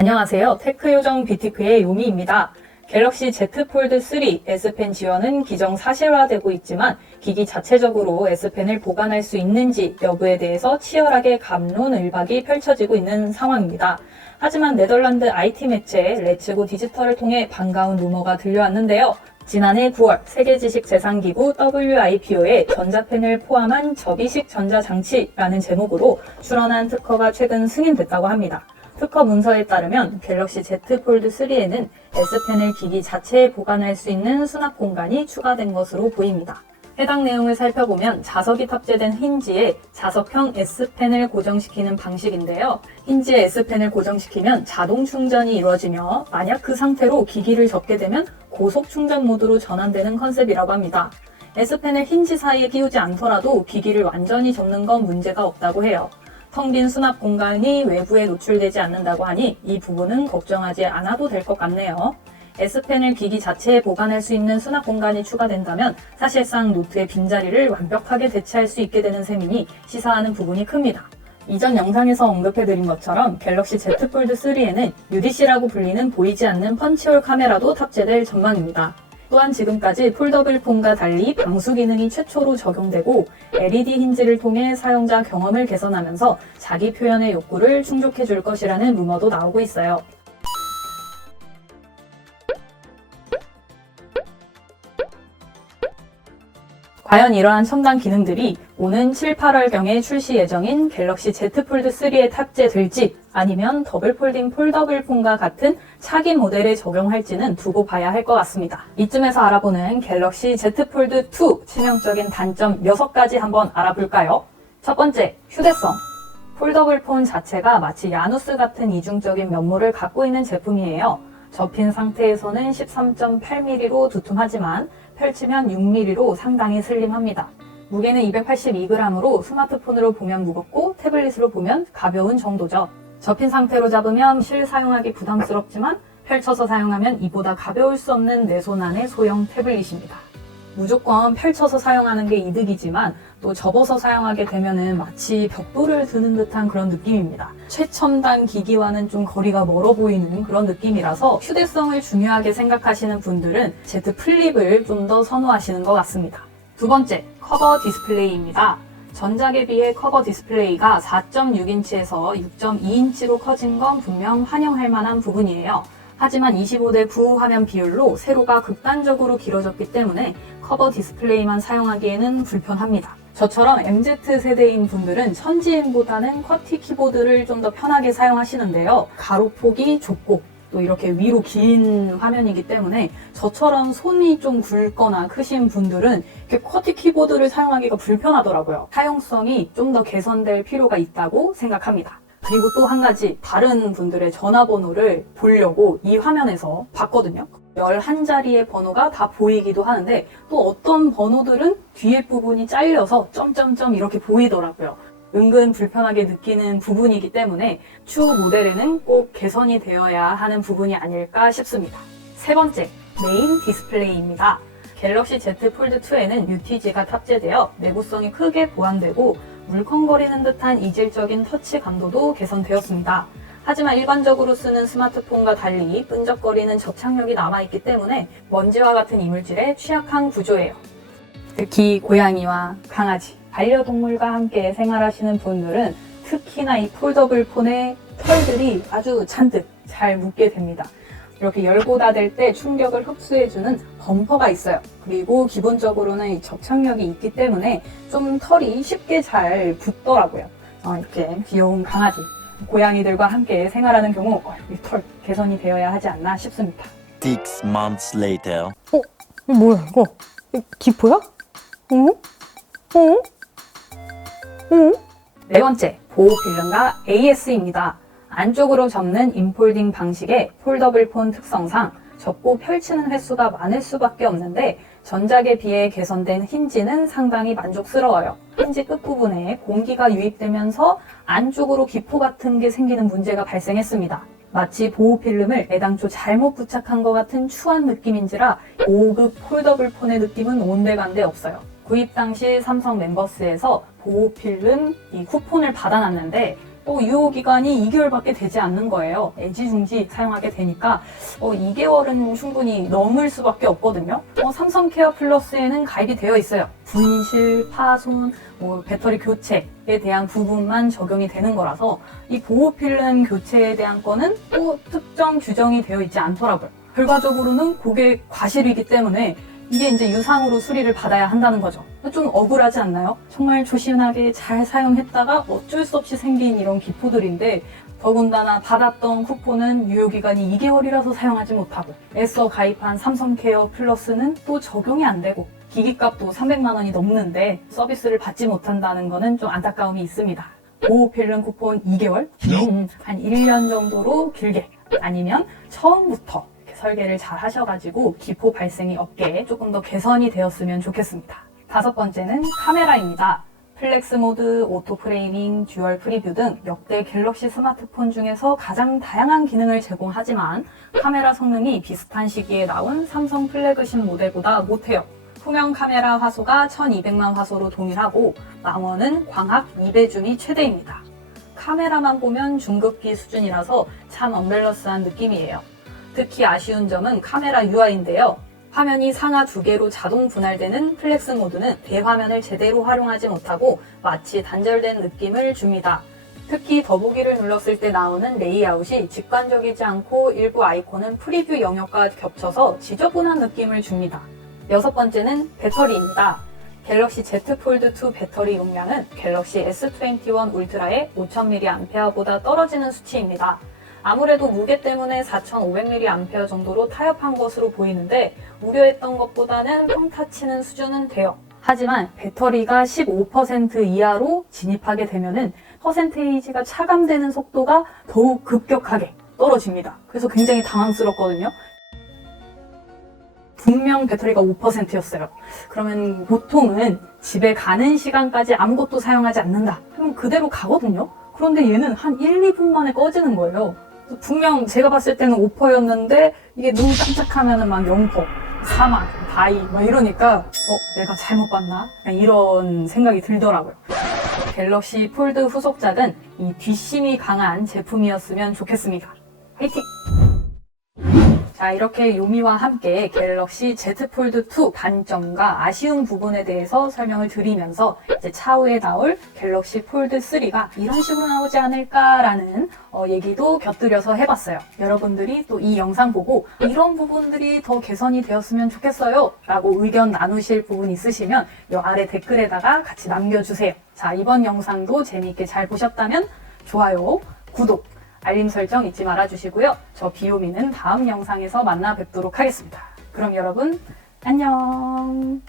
안녕하세요. 테크요정 뷰티크의 요미입니다. 갤럭시 Z 폴드 3 S펜 지원은 기정 사실화되고 있지만 기기 자체적으로 S펜을 보관할 수 있는지 여부에 대해서 치열하게 갑론을박이 펼쳐지고 있는 상황입니다. 하지만 네덜란드 IT 매체 레츠고 디지털을 통해 반가운 루머가 들려왔는데요. 지난해 9월 세계지식재산기구 WIPO에 전자펜을 포함한 접이식 전자장치라는 제목으로 출원한 특허가 최근 승인됐다고 합니다. 특허 문서에 따르면 갤럭시 Z 폴드 3에는 S펜을 기기 자체에 보관할 수 있는 수납 공간이 추가된 것으로 보입니다. 해당 내용을 살펴보면 자석이 탑재된 힌지에 자석형 S펜을 고정시키는 방식인데요. 힌지에 S펜을 고정시키면 자동 충전이 이루어지며 만약 그 상태로 기기를 접게 되면 고속 충전 모드로 전환되는 컨셉이라고 합니다. S펜을 힌지 사이에 끼우지 않더라도 기기를 완전히 접는 건 문제가 없다고 해요. 텅 빈 수납 공간이 외부에 노출되지 않는다고 하니 이 부분은 걱정하지 않아도 될 것 같네요. S펜을 기기 자체에 보관할 수 있는 수납 공간이 추가된다면 사실상 노트의 빈자리를 완벽하게 대체할 수 있게 되는 셈이니 시사하는 부분이 큽니다. 이전 영상에서 언급해드린 것처럼 갤럭시 Z 폴드 3에는 UDC라고 불리는 보이지 않는 펀치홀 카메라도 탑재될 전망입니다. 또한 지금까지 폴더블 폰과 달리 방수 기능이 최초로 적용되고 LED 힌지를 통해 사용자 경험을 개선하면서 자기 표현의 욕구를 충족해 줄 것이라는 루머도 나오고 있어요. 과연 이러한 첨단 기능들이 오는 7, 8월경에 출시 예정인 갤럭시 Z 폴드 3에 탑재될지 아니면 더블 폴딩 폴더블 폰과 같은 차기 모델에 적용할지는 두고 봐야 할 것 같습니다. 이쯤에서 알아보는 갤럭시 Z 폴드 2 치명적인 단점 6가지 한번 알아볼까요? 첫 번째, 휴대성. 폴더블 폰 자체가 마치 야누스 같은 이중적인 면모를 갖고 있는 제품이에요. 접힌 상태에서는 13.8mm로 두툼하지만 펼치면 6mm로 상당히 슬림합니다. 무게는 282g으로 스마트폰으로 보면 무겁고 태블릿으로 보면 가벼운 정도죠. 접힌 상태로 잡으면 실사용하기 부담스럽지만 펼쳐서 사용하면 이보다 가벼울 수 없는 내 손 안의 소형 태블릿입니다. 무조건 펼쳐서 사용하는 게 이득이지만 또 접어서 사용하게 되면은 마치 벽돌을 드는 듯한 그런 느낌입니다. 최첨단 기기와는 좀 거리가 멀어 보이는 그런 느낌이라서 휴대성을 중요하게 생각하시는 분들은 Z 플립을 좀 더 선호하시는 것 같습니다. 두 번째, 커버 디스플레이입니다. 전작에 비해 커버 디스플레이가 4.6인치에서 6.2인치로 커진 건 분명 환영할 만한 부분이에요. 하지만 25:9 화면 비율로 세로가 극단적으로 길어졌기 때문에 커버 디스플레이만 사용하기에는 불편합니다. 저처럼 MZ세대인 분들은 천지인보다는 쿼티 키보드를 좀 더 편하게 사용하시는데요. 가로폭이 좁고 또 이렇게 위로 긴 화면이기 때문에 저처럼 손이 좀 굵거나 크신 분들은 이렇게 쿼티 키보드를 사용하기가 불편하더라고요. 사용성이 좀 더 개선될 필요가 있다고 생각합니다. 그리고 또 한 가지 다른 분들의 전화번호를 보려고 이 화면에서 봤거든요. 11자리의 번호가 다 보이기도 하는데 또 어떤 번호들은 뒤에 부분이 잘려서 점점점 이렇게 보이더라고요. 은근 불편하게 느끼는 부분이기 때문에 추후 모델에는 꼭 개선이 되어야 하는 부분이 아닐까 싶습니다. 세 번째, 메인 디스플레이입니다. 갤럭시 Z 폴드 2에는 UTG가 탑재되어 내구성이 크게 보완되고 물컹거리는 듯한 이질적인 터치 감도도 개선되었습니다. 하지만 일반적으로 쓰는 스마트폰과 달리 끈적거리는 접착력이 남아있기 때문에 먼지와 같은 이물질에 취약한 구조예요. 특히 고양이와 강아지, 반려동물과 함께 생활하시는 분들은 특히나 이 폴더블 폰의 털들이 아주 잔뜩 잘 묻게 됩니다. 이렇게 열고 닫을 때 충격을 흡수해주는 범퍼가 있어요. 그리고 기본적으로는 이 접착력이 있기 때문에 좀 털이 쉽게 잘 붙더라고요. 이렇게 귀여운 강아지, 고양이들과 함께 생활하는 경우 이 털 개선이 되어야 하지 않나 싶습니다. 6 months later. 이거 뭐야 이거? 이거 기포야? 응? 응? 응? 네 번째, 보호 필름과 AS입니다. 안쪽으로 접는 인폴딩 방식의 폴더블 폰 특성상 접고 펼치는 횟수가 많을 수밖에 없는데 전작에 비해 개선된 힌지는 상당히 만족스러워요. 힌지 끝부분에 공기가 유입되면서 안쪽으로 기포 같은 게 생기는 문제가 발생했습니다. 마치 보호 필름을 애당초 잘못 부착한 것 같은 추한 느낌인지라 5급 폴더블 폰의 느낌은 온데간데 없어요. 구입 당시 삼성 멤버스에서 보호 필름 이 쿠폰을 받아놨는데 유효기간이 2개월밖에 되지 않는 거예요. 애지중지 사용하게 되니까 2개월은 충분히 넘을 수밖에 없거든요. 삼성 케어 플러스에는 가입이 되어 있어요. 분실, 파손, 배터리 교체에 대한 부분만 적용이 되는 거라서 이 보호필름 교체에 대한 거는 또 특정 규정이 되어 있지 않더라고요. 결과적으로는 고객 과실이기 때문에 이게 이제 유상으로 수리를 받아야 한다는 거죠. 좀 억울하지 않나요? 정말 조신하게 잘 사용했다가 어쩔 수 없이 생긴 이런 기포들인데 더군다나 받았던 쿠폰은 유효기간이 2개월이라서 사용하지 못하고 애써 가입한 삼성케어 플러스는 또 적용이 안 되고 기기값도 300만 원이 넘는데 서비스를 받지 못한다는 거는 좀 안타까움이 있습니다. 보호필름 쿠폰 2개월? 한 1년 정도로 길게 아니면 처음부터 설계를 잘 하셔가지고 기포 발생이 없게 조금 더 개선이 되었으면 좋겠습니다. 5번째는 카메라입니다. 플렉스 모드, 오토 프레이밍, 듀얼 프리뷰 등 역대 갤럭시 스마트폰 중에서 가장 다양한 기능을 제공하지만 카메라 성능이 비슷한 시기에 나온 삼성 플래그십 모델보다 못해요. 후면 카메라 화소가 1200만 화소로 동일하고 망원은 광학 2배줌이 최대입니다. 카메라만 보면 중급기 수준이라서 참 언밸런스한 느낌이에요. 특히 아쉬운 점은 카메라 UI인데요. 화면이 상하 2개로 자동 분할되는 플렉스 모드는 대화면을 제대로 활용하지 못하고 마치 단절된 느낌을 줍니다. 특히 더보기를 눌렀을 때 나오는 레이아웃이 직관적이지 않고 일부 아이콘은 프리뷰 영역과 겹쳐서 지저분한 느낌을 줍니다. 6번째는 배터리입니다. 갤럭시 Z 폴드 2 배터리 용량은 갤럭시 S21 울트라의 5000mAh보다 떨어지는 수치입니다. 아무래도 무게 때문에 4500mAh 정도로 타협한 것으로 보이는데 우려했던 것보다는 평타 치는 수준은 돼요. 하지만 배터리가 15% 이하로 진입하게 되면은 퍼센테이지가 차감되는 속도가 더욱 급격하게 떨어집니다. 그래서 굉장히 당황스럽거든요. 분명 배터리가 5%였어요. 그러면 보통은 집에 가는 시간까지 아무것도 사용하지 않는다. 그럼 그대로 가거든요. 그런데 얘는 한 1, 2분 만에 꺼지는 거예요. 분명 제가 봤을 때는 5%였는데 이게 눈 깜짝하면은 막 0%, 사막, 바이 막 이러니까 내가 잘못 봤나? 이런 생각이 들더라고요. 갤럭시 폴드 후속작은 이 뒷심이 강한 제품이었으면 좋겠습니다. 화이팅! 자, 이렇게 요미와 함께 갤럭시 Z 폴드 2 단점과 아쉬운 부분에 대해서 설명을 드리면서 이제 차후에 나올 갤럭시 폴드 3가 이런 식으로 나오지 않을까라는 얘기도 곁들여서 해봤어요. 여러분들이 또 이 영상 보고 이런 부분들이 더 개선이 되었으면 좋겠어요 라고 의견 나누실 부분 있으시면 이 아래 댓글에다가 같이 남겨주세요. 자, 이번 영상도 재미있게 잘 보셨다면 좋아요, 구독, 알림 설정 잊지 말아주시고요. 저 비오미는 다음 영상에서 만나 뵙도록 하겠습니다. 그럼 여러분 안녕.